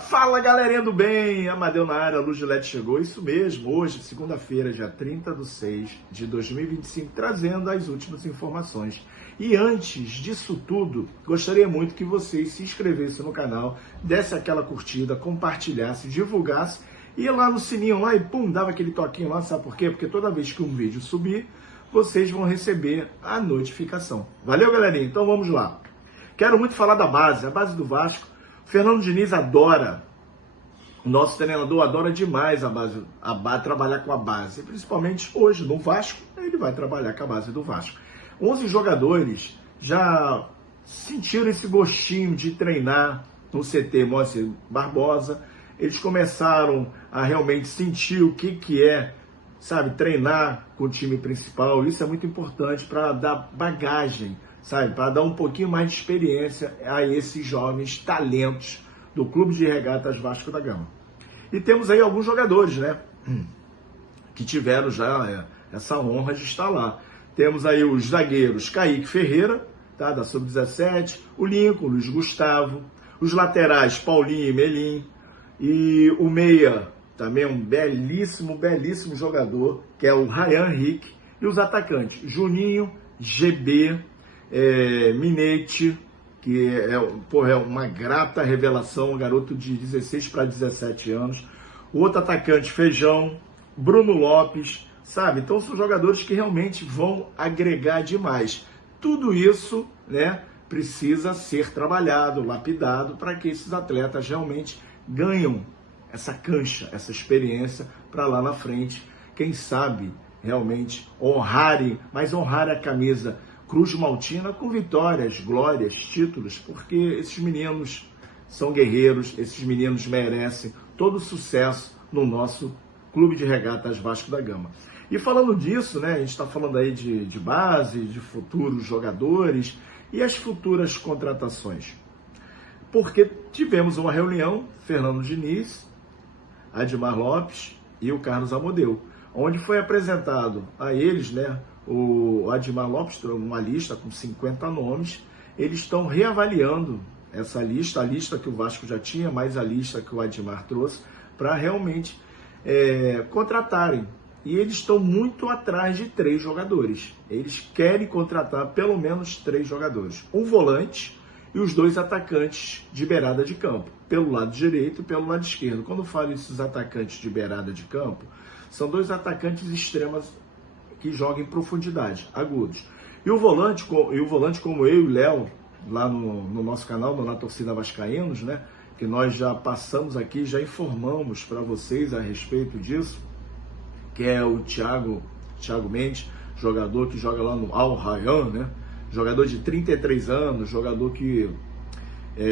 Fala galerinha do bem, Amadeu na área, a luz de LED chegou, isso mesmo, hoje, segunda-feira, dia 30/6/2025, trazendo as últimas informações. E antes disso tudo, gostaria muito que vocês se inscrevessem no canal, desse aquela curtida, compartilhasse, divulgasse, ia lá no sininho lá e pum, dava aquele toquinho lá, sabe por quê? Porque toda vez que um vídeo subir, vocês vão receber a notificação. Valeu galerinha, então vamos lá. Quero muito falar da base, a base do Vasco. Fernando Diniz adora, o nosso treinador adora demais trabalhar com a base, principalmente hoje no Vasco, ele vai trabalhar com a base do Vasco. 11 jogadores já sentiram esse gostinho de treinar no CT Moacir Barbosa, eles começaram a realmente sentir o que é, sabe, treinar com o time principal. Isso é muito importante para dar bagagem, sabe, para dar um pouquinho mais de experiência a esses jovens talentos do Clube de Regatas Vasco da Gama. E temos aí alguns jogadores, né, que tiveram já essa honra de estar lá. Temos aí os zagueiros Kaique Ferreira, tá, da Sub-17, o Lincoln, Luiz Gustavo, os laterais Paulinho e Melim, e o meia, também um belíssimo jogador, que é o Ryan Henrique, e os atacantes Juninho, GB, Minete, que é uma grata revelação, um garoto de 16 para 17 anos. O outro atacante, Feijão, Bruno Lopes, sabe? Então são jogadores que realmente vão agregar demais. Tudo isso, né, precisa ser trabalhado, lapidado, para que esses atletas realmente ganhem essa cancha, essa experiência, para lá na frente, quem sabe, realmente honrarem a camisa Cruz Maltina com vitórias, glórias, títulos, porque esses meninos são guerreiros, esses meninos merecem todo o sucesso no nosso Clube de Regatas Vasco da Gama. E falando disso, né, a gente está falando aí de base, de futuros jogadores e as futuras contratações. Porque tivemos uma reunião, Fernando Diniz, Admar Lopes e o Carlos Amodeu, onde foi apresentado a eles, né, o Admar Lopes trouxe uma lista com 50 nomes, eles estão reavaliando essa lista, a lista que o Vasco já tinha, mais a lista que o Admar trouxe, para realmente contratarem. E eles estão muito atrás de 3 jogadores. Eles querem contratar pelo menos 3 jogadores. Um volante e os 2 atacantes de beirada de campo, pelo lado direito e pelo lado esquerdo. Quando eu falo esses atacantes de beirada de campo, são 2 atacantes extremos que jogam em profundidade, agudos. E o volante como eu e o Léo, lá no nosso canal, Na Torcida Vascaínos, né, que nós já passamos aqui, já informamos para vocês a respeito disso, que é o Thiago Mendes, jogador que joga lá no Al Rayyan, né, jogador de 33 anos, jogador que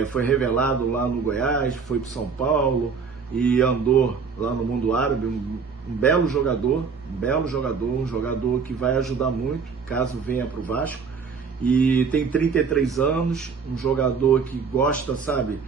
foi revelado lá no Goiás, foi para São Paulo e andou lá no mundo árabe, um belo jogador, um jogador que vai ajudar muito caso venha para o Vasco, e tem 33 anos, um jogador que gosta, sabe,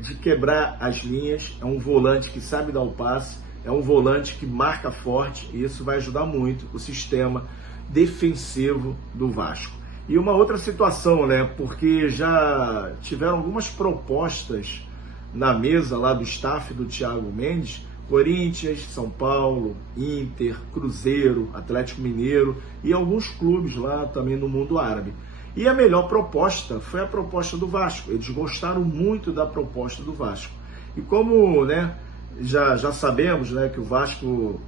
de quebrar as linhas, é um volante que sabe dar o passe, é um volante que marca forte, e isso vai ajudar muito o sistema defensivo do Vasco. E uma outra situação, né, porque já tiveram algumas propostas na mesa lá do staff do Thiago Mendes, Corinthians, São Paulo, Inter, Cruzeiro, Atlético Mineiro e alguns clubes lá também no mundo árabe. E a melhor proposta foi a proposta do Vasco. Eles gostaram muito da proposta do Vasco. E como, né, já sabemos, né, que o Vasco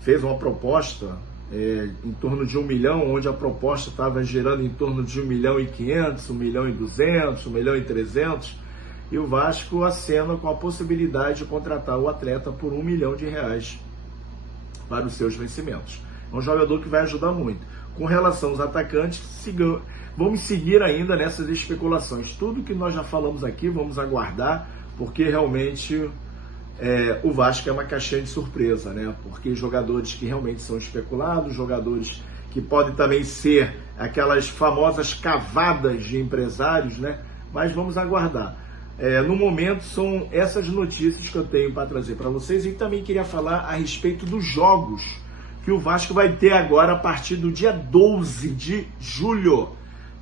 fez uma proposta em torno de 1 milhão, onde a proposta estava gerando em torno de 1.500.000, 1.200.000, 1.300.000, e o Vasco acena com a possibilidade de contratar o atleta por R$1 milhão para os seus vencimentos. É um jogador que vai ajudar muito. Com relação aos atacantes, vamos seguir ainda nessas especulações. Tudo que nós já falamos aqui, vamos aguardar, porque realmente o Vasco é uma caixinha de surpresa, né? Porque jogadores que realmente são especulados, jogadores que podem também ser aquelas famosas cavadas de empresários, né? Mas vamos aguardar. No momento, são essas notícias que eu tenho para trazer para vocês, e também queria falar a respeito dos jogos que o Vasco vai ter agora a partir do dia 12 de julho.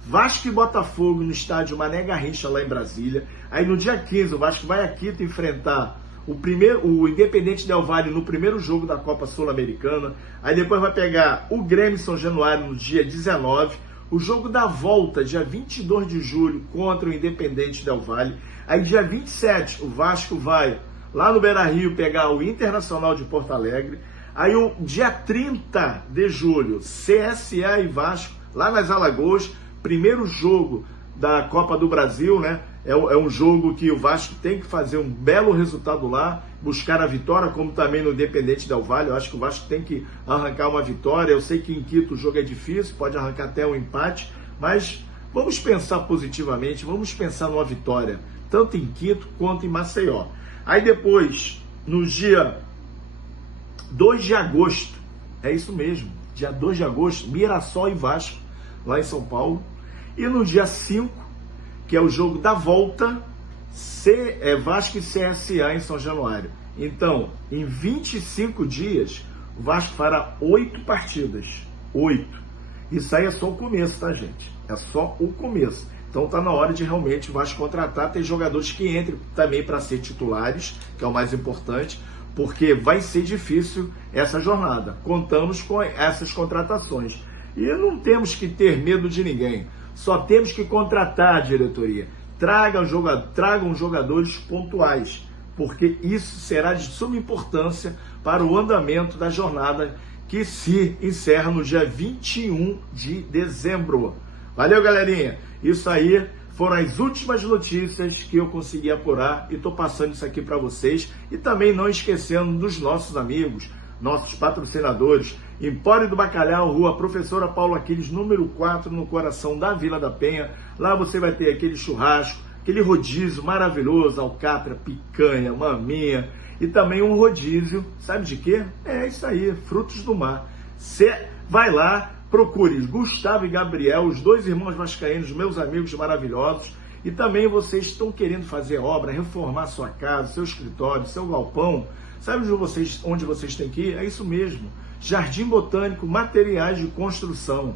Vasco e Botafogo no estádio Mané Garrincha, lá em Brasília. Aí no dia 15 o Vasco vai a Quito enfrentar o Independente Del Valle no primeiro jogo da Copa Sul-Americana. Aí depois vai pegar o Grêmio São Januário no dia 19. O jogo da volta, dia 22 de julho, contra o Independente Del Valle. Aí dia 27 o Vasco vai lá no Beira-Rio pegar o Internacional de Porto Alegre. Aí o dia 30 de julho, CSA e Vasco, lá nas Alagoas. Primeiro jogo da Copa do Brasil, né? É um jogo que o Vasco tem que fazer um belo resultado lá, buscar a vitória, como também no Independente Del Valle. Eu acho que o Vasco tem que arrancar uma vitória. Eu sei que em Quito o jogo é difícil, pode arrancar até um empate, mas vamos pensar positivamente, vamos pensar numa vitória, tanto em Quito quanto em Maceió. Aí depois, no dia 2 de agosto, é isso mesmo, dia 2 de agosto, Mirassol e Vasco, lá em São Paulo. E no dia 5, que é o jogo da volta, Vasco e CSA em São Januário. Então, em 25 dias, o Vasco fará 8 partidas. 8. Isso aí é só o começo, tá, gente? É só o começo. Então tá na hora de realmente o Vasco contratar, ter jogadores que entrem também para ser titulares, que é o mais importante, porque vai ser difícil essa jornada. Contamos com essas contratações. E não temos que ter medo de ninguém. Só temos que contratar a diretoria. Tragam jogadores pontuais, porque isso será de suma importância para o andamento da jornada que se encerra no dia 21 de dezembro. Valeu, galerinha! Isso aí foram as últimas notícias que eu consegui apurar e estou passando isso aqui para vocês. E também não esquecendo dos nossos amigos, nossos patrocinadores, Empório do Bacalhau, Rua Professora Paulo Aquiles, número 4, no coração da Vila da Penha. Lá você vai ter aquele churrasco, aquele rodízio maravilhoso, alcatra, picanha, maminha, e também um rodízio, sabe de quê? É isso aí, frutos do mar. Você vai lá, procure Gustavo e Gabriel, os dois irmãos vascaínos, meus amigos maravilhosos, e também vocês estão querendo fazer obra, reformar sua casa, seu escritório, seu galpão. Sabe onde vocês têm que ir? É isso mesmo. Jardim Botânico, materiais de construção.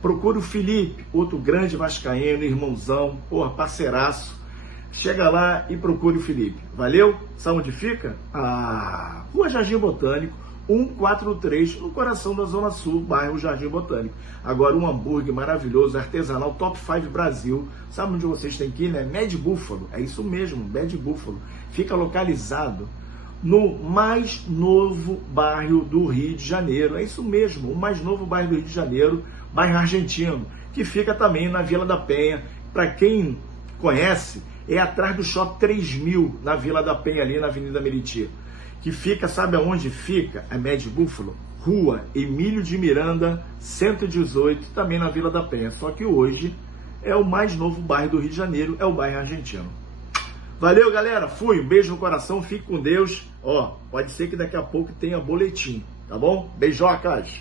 Procure o Felipe, outro grande vascaíno, irmãozão, parceiraço. Chega lá e procure o Felipe. Valeu? Sabe onde fica? Rua Jardim Botânico, 143, no coração da Zona Sul, bairro Jardim Botânico. Agora um hambúrguer maravilhoso, artesanal, Top 5 Brasil. Sabe onde vocês têm que ir, né? Mad Buffalo. É isso mesmo, Mad Buffalo. Fica localizado no mais novo bairro do Rio de Janeiro. É isso mesmo, o mais novo bairro do Rio de Janeiro, bairro Argentino, que fica também na Vila da Penha. Para quem conhece, é atrás do Shopping 3000, na Vila da Penha, ali na Avenida Meriti. Que fica, sabe aonde fica? É Mad Buffalo, Rua Emílio de Miranda, 118, também na Vila da Penha. Só que hoje é o mais novo bairro do Rio de Janeiro, é o bairro Argentino. Valeu, galera. Fui. Um beijo no coração. Fique com Deus. Pode ser que daqui a pouco tenha boletim, tá bom? Beijocas.